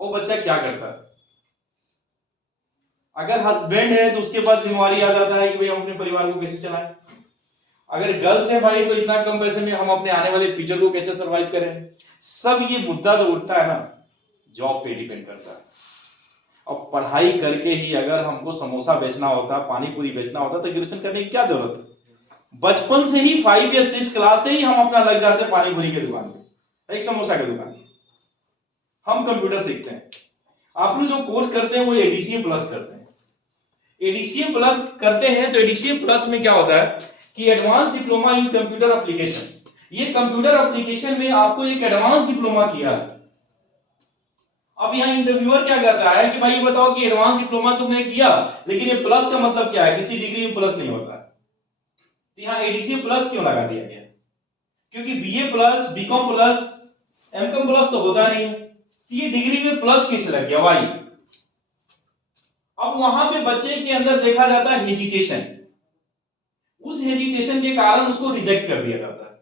वो बच्चा क्या करता है? अगर हस्बैंड है तो उसके पास जिम्मेवारी आ जाता है कि भाई हम अपने परिवार को कैसे चलाएं। अगर गर्ल्स है भाई तो इतना कम पैसे में हम अपने आने वाले फ्यूचर को कैसे सरवाइव करें। सब ये मुद्दा जो उठता है ना, जॉब पे डिपेंड करता है। अब पढ़ाई करके ही अगर हमको समोसा बेचना होता, पानी पूरी बेचना होता, तो ग्रेजुएशन करने की क्या जरूरत है? बचपन से ही 5 या 6 क्लास से ही हम अपना लग जाते हैं पानी पूरी की दुकान पे, एक समोसा की दुकान। हम कंप्यूटर सीखते हैं। आप लोग जो कोर्स करते हैं वो एडीसीए प्लस करते हैं। एडीसीए प्लस करते हैं तो एडीसीए प्लस में क्या होता है कि advance diploma in computer application. ये कंप्यूटर एप्लीकेशन में आपको एक एडवांस डिप्लोमा किया है। अब यहाँ इंटरव्यूअर क्या कहता है कि भाई ये बताओ कि एडवांस डिप्लोमा तुमने किया, लेकिन ये प्लस का मतलब क्या है? किसी डिग्री में प्लस नहीं होता है। तो यहाँ एडीसीए प्लस क्यों लगा दिया गया? क्योंकि BA plus, BCom plus, MCom plus तो होता नहीं है, तो ये डिग्री में प्लस किस लग गया? वाई। अब वहां पे बच्चे के अंदर देखा जाता है हेजिटेशन, उस हेजिटेशन के कारण उसको रिजेक्ट कर दिया जाता है।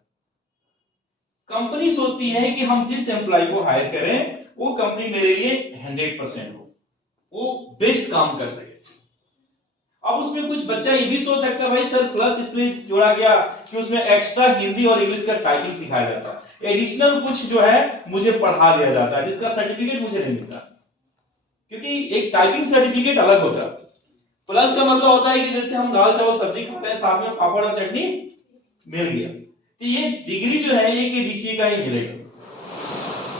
कंपनी सोचती है कि हम जिस एम्प्लॉय को हायर करें वो कंपनी मेरे लिए 100% हो, वो बेस्ट काम कर सके। अब उसमें कुछ बच्चा ये भी सोच सकता है भाई सर प्लस इसलिए जोड़ा गया कि उसमें एक्स्ट्रा हिंदी और इंग्लिश का टाइपिंग सिखाया जाता है, एडिशनल कुछ जो है मुझे पढ़ा दिया जाता है जिसका सर्टिफिकेट मुझे नहीं मिलता, क्योंकि एक टाइपिंग सर्टिफिकेट अलग होता है। प्लस का मतलब होता है कि जैसे हम दाल चावल सब्जी खाते हैं, साथ में पापड़ और चटनी मिल गया, तो ये डिग्री जो है एक एडीसीए का ही मिलेगा।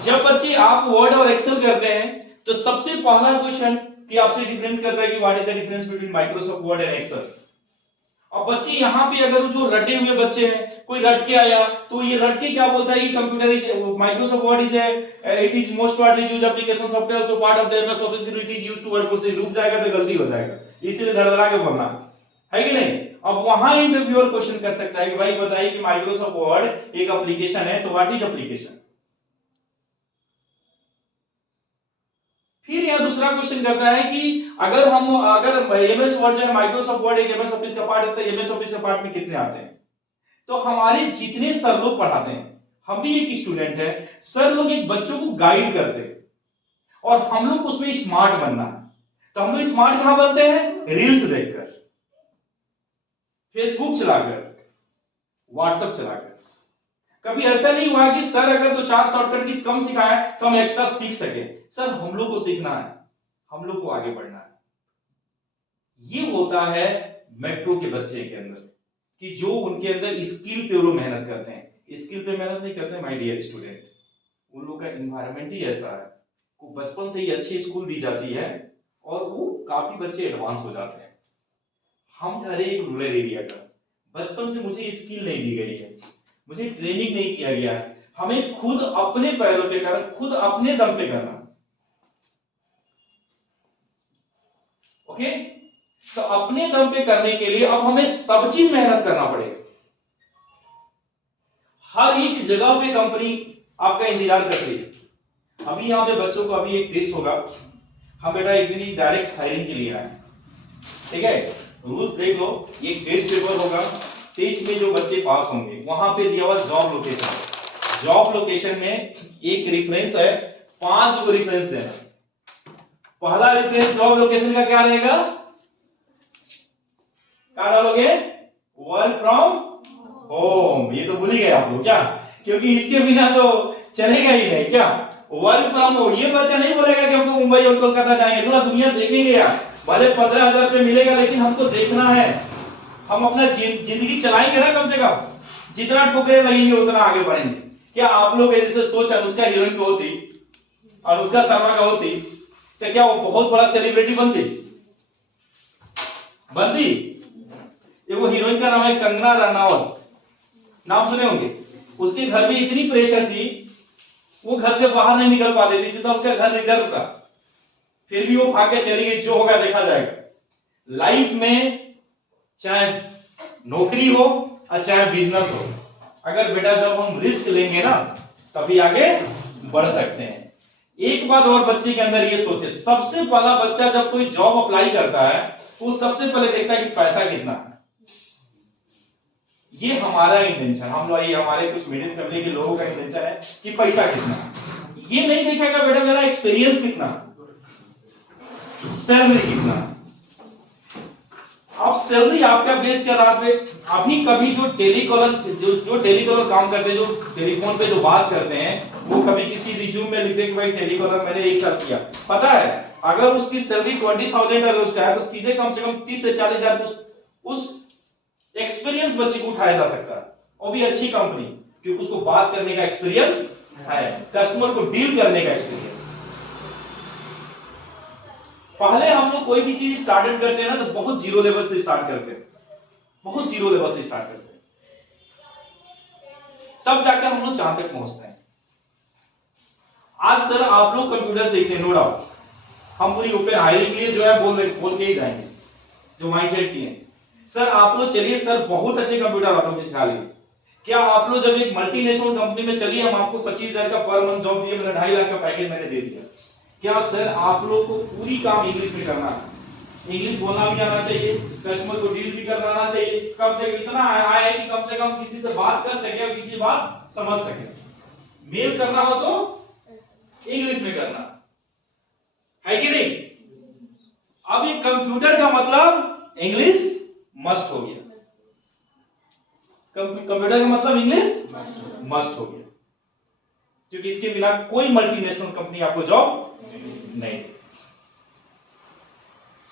जब बच्चे आप वर्ड और एक्सेल करते हैं तो सबसे पहला क्वेश्चन कि आपसे डिफरेंस करता है कि what is the difference between Microsoft Word and Excel. अब बच्चे यहाँ पे अगर जो रटे हुए बच्चे हैं, कोई रट के आया तो ये रट के क्या बोलता है कि computer is Microsoft Word is it is most widely used application software also part of the MS Office, it is used to work for, रुक जाएगा तो गलती हो जाएगा, इसलिए धड़धड़ा के बोलना है कि नहीं। अब वहां इंटरव्यूअर क्वेश्चन कर सकता है कि भाई बताइए कि माइक्रोसॉफ्ट वर्ड एक एप्लीकेशन है तो व्हाट इज एप्लीकेशन। फिर यह दूसरा क्वेश्चन करता है कि अगर एमएस वर्ड जो है माइक्रोसॉफ्ट वर्ड एक एमएस ऑफिस का पार्ट है तो एमएस ऑफिस के पार्ट में कितने आते हैं? तो हमारे जितने सर लोग पढ़ाते हैं, हम भी एक स्टूडेंट है, सर लोग एक बच्चों को गाइड करते हैं और हम लोग उसमें स्मार्ट बनना है। तो हम लोग स्मार्ट कहां बनते हैं? रील्स देखकर, फेसबुक चलाकर, व्हाट्सएप चलाकर। कभी ऐसा नहीं हुआ कि सर अगर तो 4 शॉर्टकट की कम सिखाया तो हम एक्स्ट्रा सीख सके। सर हम लोग को सीखना है, हम लोग को आगे बढ़ना है। ये होता है मेट्रो के बच्चे के अंदर कि जो उनके अंदर स्किल पे वो लोग मेहनत करते हैं। स्किल पे मेहनत नहीं करते माय डियर स्टूडेंट, उन लोग का एनवायरनमेंट ही ऐसा है, को बचपन से ही अच्छी स्कूल दी जाती है और वो काफी बच्चे एडवांस हो जाते हैं। हम ठहरे एक रूरल एरिया का, बचपन से मुझे स्किल नहीं दी गई है, मुझे ट्रेनिंग नहीं किया गया है, हमें खुद अपने पैरों पे करना, खुद अपने दम पे करना। ओके, तो अपने दम पे करने के लिए अब हमें सब चीज मेहनत करना पड़ेगा। हर एक जगह पे कंपनी आपका इंतजार कर रही है। अभी यहाँ पे बच्चों को अभी एक टेस्ट होगा, हम बेटा एक दिन डायरेक्ट हायरिंग के लिए आए, ठीक है, रूल्स देख लो, एक टेस्ट पेपर होगा, टेस्ट में जो बच्चे पास होंगे वहां पे दिया हुआ जॉब लोकेशन, जॉब लोकेशन में एक रेफरेंस है, 5 को रेफरेंस देना। पहला रेफरेंस जॉब लोकेशन का क्या रहेगा? क्या डालोगे? Work from home. ये तो भूल ही गए आप लोग क्या, क्योंकि इसके बिना तो चलेगा ही नहीं क्या, वर्क फ्रॉम होम। ये बच्चा नहीं बोलेगा कि हमको मुंबई और कोलकाता जाएंगे, थोड़ा दुनिया देखेंगे यार, भले 15,000 रुपये मिलेगा लेकिन हमको देखना है, हम अपना जिंदगी चलाएंगे ना, कम से कम जितना ठोकरे लगेंगे उतना आगे बढ़ेंगे। क्या आप लोग जैसे सोच अनुष्का हीरोइन की होती, अनुष्का शर्मा का होती, तो क्या वो बहुत बड़ा सेलिब्रिटी बनती? ये वो हीरोइन का नाम है कंगना रनावत, नाम सुने होंगे। उसके घर में इतनी प्रेशर थी, वो घर से बाहर नहीं निकल पाती थी, जितना उसका घर रिजर्व था, फिर भी वो भाग के चली गई, जो होगा देखा जाएगा। लाइफ में चाहे नौकरी हो और चाहे बिजनेस हो, अगर बेटा जब हम रिस्क लेंगे ना तभी आगे बढ़ सकते हैं। एक बात और बच्चे के अंदर ये सोचे, सबसे पहला बच्चा जब कोई जॉब अप्लाई करता है वो सबसे पहले देखता है कि पैसा कितना है। ये हमारा इंटेंशन, हम लोग, ये हमारे कुछ मिडिल फैमिली के लोगों का इंटेंशन है कि पैसा कितना है। ये नहीं देखेगा बेटा मेरा एक्सपीरियंस कितना, सैलरी कितना। अब सैलरी आपका बेस कर रहा है। अभी कभी जो टेलीकॉलर काम करते हैं, जो टेलीफोन पे जो बात करते हैं, वो कभी किसी रिज्यूम में लिख दे कि भाई टेलीकॉलर मैंने 1 साल किया। पता है अगर उसकी सैलरी 20,000 अगर उसका है तो सीधे कम से कम 30 से 40,000 उस एक्सपीरियंस बच्चे को उठाया जा सकता है, और भी अच्छी कंपनी, क्योंकि उसको बात करने का एक्सपीरियंस है, कस्टमर को डील करने का एक्सपीरियंस। पहले हम लोग कोई भी चीज स्टार्ट करते हैं ना तो बहुत जीरो लेवल से स्टार्ट करते हैं, बहुत जीरो लेवल से स्टार्ट करते हैं, तब जाकर हम लोग जहां तक पहुंचते हैं। आज सर आप लोग कंप्यूटर सीखते हैं, नो डाउट, हम पूरी ओपन हायरिंग के लिए जो है बोल के ही जाएंगे, जो माइंडसेट की है। सर आप लोग चलिए, सर बहुत अच्छे कंप्यूटर आप लोग सिखा लिए, क्या आप लोग जब एक मल्टीनेशनल कंपनी में चलिए, हम आपको 25,000 का पर मंथ जॉब दिए, मैंने 2.5 लाख का पैकेज मैंने दे दिया, क्या सर आप लोग को पूरी काम इंग्लिश में करना है, इंग्लिश बोलना भी आना चाहिए, कस्टमर को डील भी करना आना चाहिए, कम से कम इतना आए कि कम से कम किसी से बात कर सके और किसी बात समझ सके, मेल करना हो तो इंग्लिश में करना है कि नहीं। अब ये कंप्यूटर का मतलब इंग्लिश मस्ट हो गया, कंप्यूटर का मतलब इंग्लिश मस्ट हो गया, क्योंकि इसके बिना कोई मल्टीनेशनल कंपनी आपको जॉब नहीं।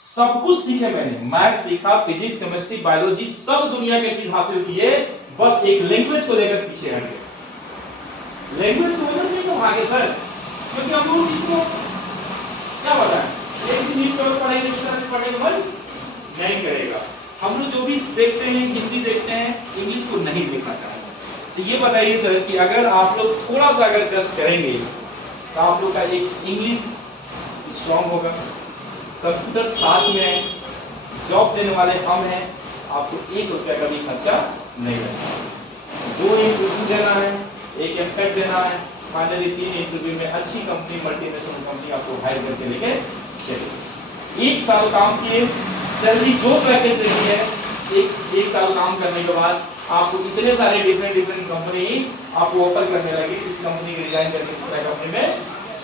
सब कुछ सीखे मैंने, मैथ सीखा, फिजिक्स, केमिस्ट्री, बायोलॉजी, सब दुनिया की चीज हासिल किए, बस एक लैंग्वेज को लेकर पीछे हट गए। लैंग्वेज को वजह से क्यों आगे सर, क्योंकि हम लोग इसको क्या बताएं, एक चीज को पढ़ेंगे दूसरा से पढ़ेंगे मन नहीं करेगा। हम लोग जो भी देखते हैं, हिंदी देखते हैं, इंग्लिश को नहीं देखना चाहते। तो ये बताइए सर कि अगर आप लोग थोड़ा सा अगर कष्ट करेंगे तो आप लोग का एक इंग्लिश स्ट्रांग होगा, कंप्यूटर साथ में जॉब देने वाले हम हैं, आपको 1 रुपया का भी खर्चा नहीं लगेगा। 2 इंटरव्यू देना है, 1 एमटेक देना है, फाइनली 3 इंटरव्यू में अच्छी कंपनी, मल्टीनेशनल कंपनी आपको हायर करके लेके चलेगी। 1 साल काम किए, सैलरी जो पैकेज देती है, एक साल काम करने के बाद आपको इतने सारे डिफरेंट कंपनी आपको ऑफर करने लगी, इस कंपनी की रिजाइन करके दूसरा कंपनी में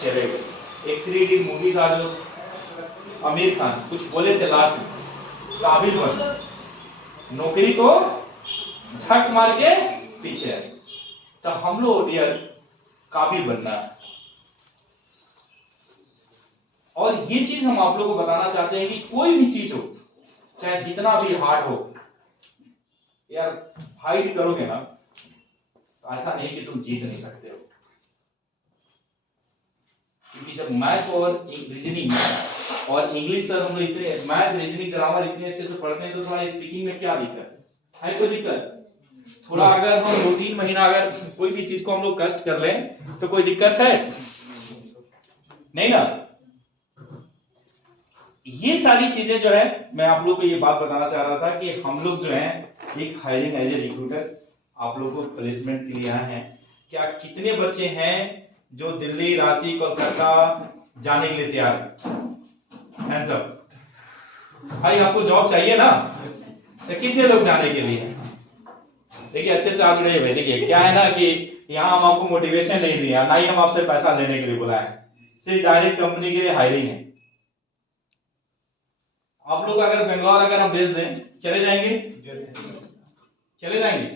चले गए। एक 3D मूवी था जो आमिर खान कुछ बोले थे लास्ट में, काबिल बन, नौकरी तो झक मार के पीछे आई। तो हम लोग डियर काबिल बनना है, और ये चीज हम आप लोगों को बताना चाहते हैं कि कोई भी चीज हो, चाहे जितना भी हार्ड हो, यार फाइट करोगे ना तो ऐसा नहीं कि तुम जीत नहीं सकते हो। क्योंकि जब मैथ और रीजनिंग और इंग्लिश सर हम लोग इतने मैथ, रीजनिंग, ग्रामर इतने अच्छे से पढ़ते हैं, तो थोड़ा स्पीकिंग में क्या दिक्कत है कोई दिक्कत? थोड़ा अगर हम 2-3 महीना अगर कोई भी चीज को हम लोग कष्ट कर लें तो कोई दिक्कत है नहीं ना। ये सारी चीजें जो है मैं आप लोग को ये बात बताना चाह रहा था कि हम लोग जो है एक हायरिंग एज ए रिक्रूटर आप लोग को प्लेसमेंट के लिए आए हैं। क्या कितने बच्चे हैं जो दिल्ली, रांची, कोलकाता जाने के लिए तैयार हैं? Hands up. भाई आपको जॉब चाहिए ना, तो कितने लोग जाने के लिए? देखिए अच्छे से आप जुड़े हुए। देखिए क्या है ना कि यहाँ हम आपको मोटिवेशन नहीं दिया, ना ही हम आपसे पैसा लेने के लिए बुलाए हैं, सिर्फ डायरेक्ट कंपनी के लिए हायरिंग है। आप लोग अगर बेंगलोर अगर हम भेज दें चले जाएंगे? चले जाएंगे?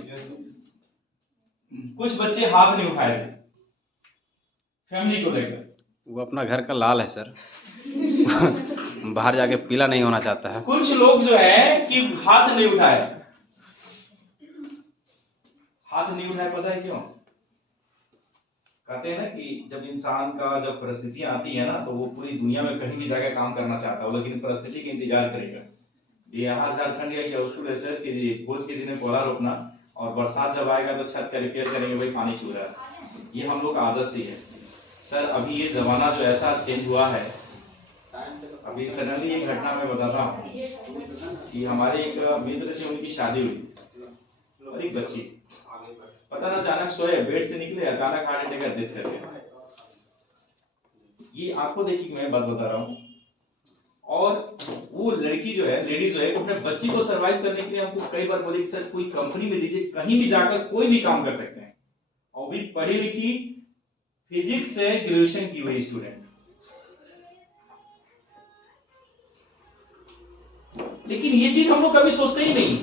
कुछ बच्चे हाथ नहीं उठाए थे फैमिली को लेकर, वो अपना घर का लाल है सर बाहर जाके पीला नहीं होना चाहता है। कुछ लोग जो है कि हाथ नहीं उठाए, हाथ नहीं उठाए पता है क्यों? कहते हैं ना कि जब इंसान का जब परिस्थितियां आती है ना तो वो पूरी दुनिया में कहीं भी जाकर काम करना चाहता है, लेकिन परिस्थिति का इंतजार करेगा। यहाँ झारखंड या उसको ऐसे कि भोज के दिन में कोला रोपना और बरसात जब आएगा तो छत का रिपेयर करेंगे, भाई पानी छू रहा है। ये हम लोग का आदत सी है सर। अभी ये जमाना जो ऐसा चेंज हुआ है, अभी सडनली एक घटना मैं बताता हूँ कि हमारे एक मित्र से उनकी शादी हुई और एक बच्ची, पता ना अचानक सोए, बेड से निकले, अचानक हार्ट अटैक का डेथ कर गया। ये आंखों देखी मैं बात बता रहा हूँ। और वो लड़की जो है, लेडी जो है, अपने बच्ची को सरवाइव करने के लिए हमको कई बार बोली कि सर कोई कंपनी में दीजिए, कहीं भी जाकर कोई भी काम कर सकते हैं, और भी पढ़ी लिखी फिजिक्स से ग्रेजुएशन की हुई स्टूडेंट, लेकिन ये चीज हम लोग कभी सोचते ही नहीं।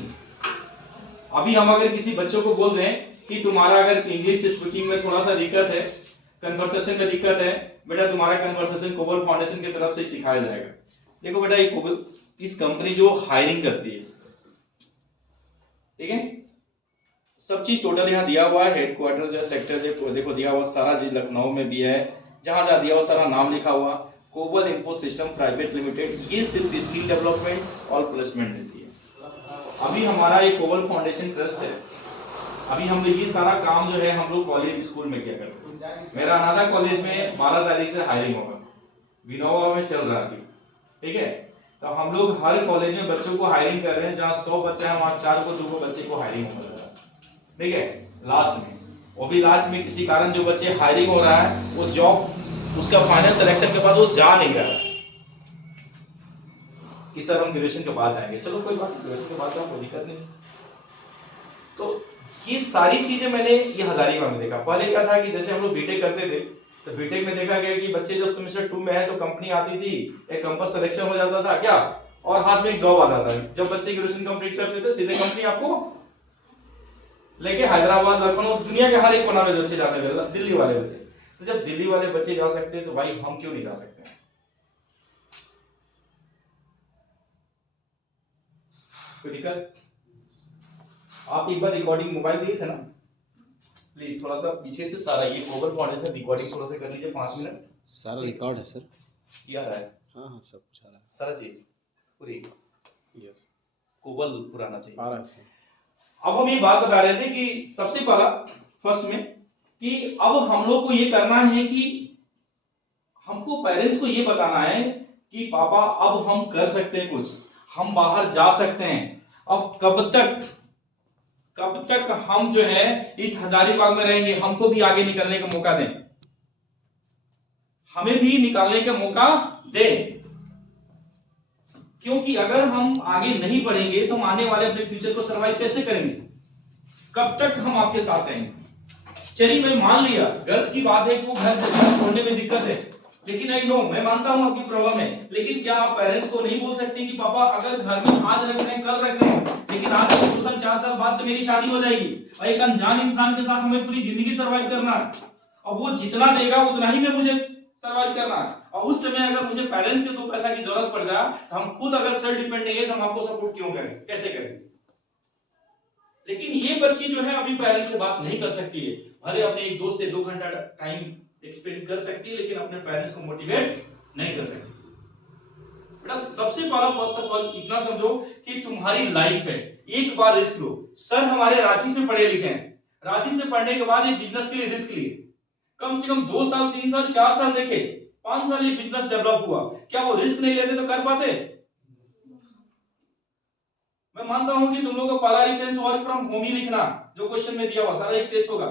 अभी हम अगर किसी बच्चों को बोल रहे हैं कि तुम्हारा अगर इंग्लिश स्पीकिंग में थोड़ा सा दिक्कत है, कन्वर्सेशन में दिक्कत है, बेटा तुम्हारा कन्वर्सेशन कोबल फाउंडेशन की तरफ से सिखाया जाएगा। देखो बेटा, ये कोबल इस कंपनी जो हायरिंग करती है, ठीक है, सब चीज टोटल यहाँ दिया हुआ है। हेडक्वार्टर जो सेक्टर जो देखो दिया हुआ सारा चीज लखनऊ में भी है, जहां जहां दिया हुआ सारा नाम लिखा हुआ। कोबल इन्फो सिस्टम प्राइवेट लिमिटेड, ये सिर्फ स्किल डेवलपमेंट और प्लेसमेंट देती है। अभी हमारा ये कोबल फाउंडेशन ट्रस्ट है, अभी हम लोग ये सारा काम जो है हम लोग कॉलेज स्कूल में किया करते हैं। मेरा अनाथा कॉलेज में 12 तारीख से हायरिंग होगा, विनोवा में चल रहा है, ठीक है। तो हम लोग हर कॉलेज में बच्चों को हायरिंग कर रहे हैं, जहाँ 100 बच्चा है वहाँ 4 को 2 को बच्चे को हायरिंग हो रहा है, ठीक है। लास्ट में, वो भी लास्ट में किसी कारण जो बच्चे हायरिंग हो रहा है वो जॉब उसका फाइनल सिलेक्शन के बाद वो जा नहीं रहा कि सर हम ग्रेजुएशन के बाद जाएंगे। चलो कोई बात, ग्रेजुएशन के बाद जाओ, कोई दिक्कत नहीं। तो ये सारी चीजें मैंने ये हजारीबाग में देखा। पहले क्या था कि जैसे हम लोग बीटेक करते थे तो बीटेक में देखा गया कि बच्चे जब सेमेस्टर 2 में है तो कंपनी आती थी, एक कैंपस सिलेक्शन हो जाता था क्या, और हाथ में एक जॉब आ जाता है। जब बच्चे ग्रेजुएशन कंप्लीट करते थे सीधे कंपनी आपको लेके हैदराबाद, लखनऊ, दुनिया के हर एक कोना में बच्चे जाते थे, दिल्ली वाले बच्चे। तो जब दिल्ली वाले बच्चे जा सकते हैं तो भाई हम क्यों नहीं जा सकते? कोई दिक्कत? आप एक बार रिकॉर्डिंग मोबाइल दिए थे ना, प्लीज थोड़ा सा पीछे से सारा ये कोबल फाउंडेशन रिकॉर्डिंग थोड़ा सा कर लीजिए 5 मिनट। सारा रिकॉर्ड है सर। किया रहा है? हाँ हाँ, सब कुछ आ रहा है, सारा चीज पूरी यस, कोबल पुराना चाहिए। आ रहा है। अब हम ये बात बता रहे थे कि सबसे पहला फर्स्ट में कि अब हम लोग को ये करना है कि हमको पेरेंट्स को ये बताना है कि पापा अब हम कर सकते हैं कुछ, हम बाहर जा सकते हैं। अब कब तक हम जो है इस हजारीबाग में रहेंगे? हमको भी आगे निकलने का मौका दें, हमें भी निकालने का मौका दें, क्योंकि अगर हम आगे नहीं बढ़ेंगे तो हम आने वाले अपने फ्यूचर को सर्वाइव कैसे करेंगे? कब तक हम आपके साथ रहेंगे? चलिए मैं मान लिया गर्ल्स की बात है कि वो घर छोड़ने में दिक्कत है, लेकिन आई नो, मैं मानता हूं आपकी प्रॉब्लम है, लेकिन क्या आप पेरेंट्स को नहीं बोल सकते कि पापा अगर घर में आज रख रहे हैं कल रख रहे हैं, लेकिन आज 2 साल 4 साल बाद तो मेरी शादी हो जाएगी और एक अनजान इंसान के साथ हमें पूरी जिंदगी सर्वाइव करना है, और वो जितना देगा उतना ही में मुझे सर्वाइव करना है। और उस समय अगर मुझे पेरेंट्स के 2 पैसा की जरूरत पड़ जाए तो हम खुद अगर सेल्फ डिपेंड नहीं है तो हम आपको सपोर्ट क्यों करें, कैसे करें? लेकिन ये बच्ची जो है अभी पेरेंट्स से बात नहीं कर सकती है, भले अपने एक दोस्त से 2 घंटा टाइम एक्सपेंड कर सकती है, लेकिन अपने पेरेंट्स को मोटिवेट नहीं कर सकती। बेटा सबसे पहला फर्स्ट ऑफ ऑल इतना समझो कि तुम्हारी लाइफ है, एक बार रिस्क लो। सर हमारे रांची से पढ़े लिखे हैं, रांची से पढ़ने के बाद एक बिजनेस के लिए रिस्क लिए, कम से कम 2 साल 3 साल 4 साल देखे, 5 साल ये बिजनेस डेवलप हुआ, क्या वो रिस्क नहीं लेते तो कर पाते? मैं मानता हूं कि तुम लोगों का पहला रेफरेंस वर्क फ्रॉम होम ही लिखना, जो क्वेश्चन में दिया हुआ सारा एक टेस्ट होगा,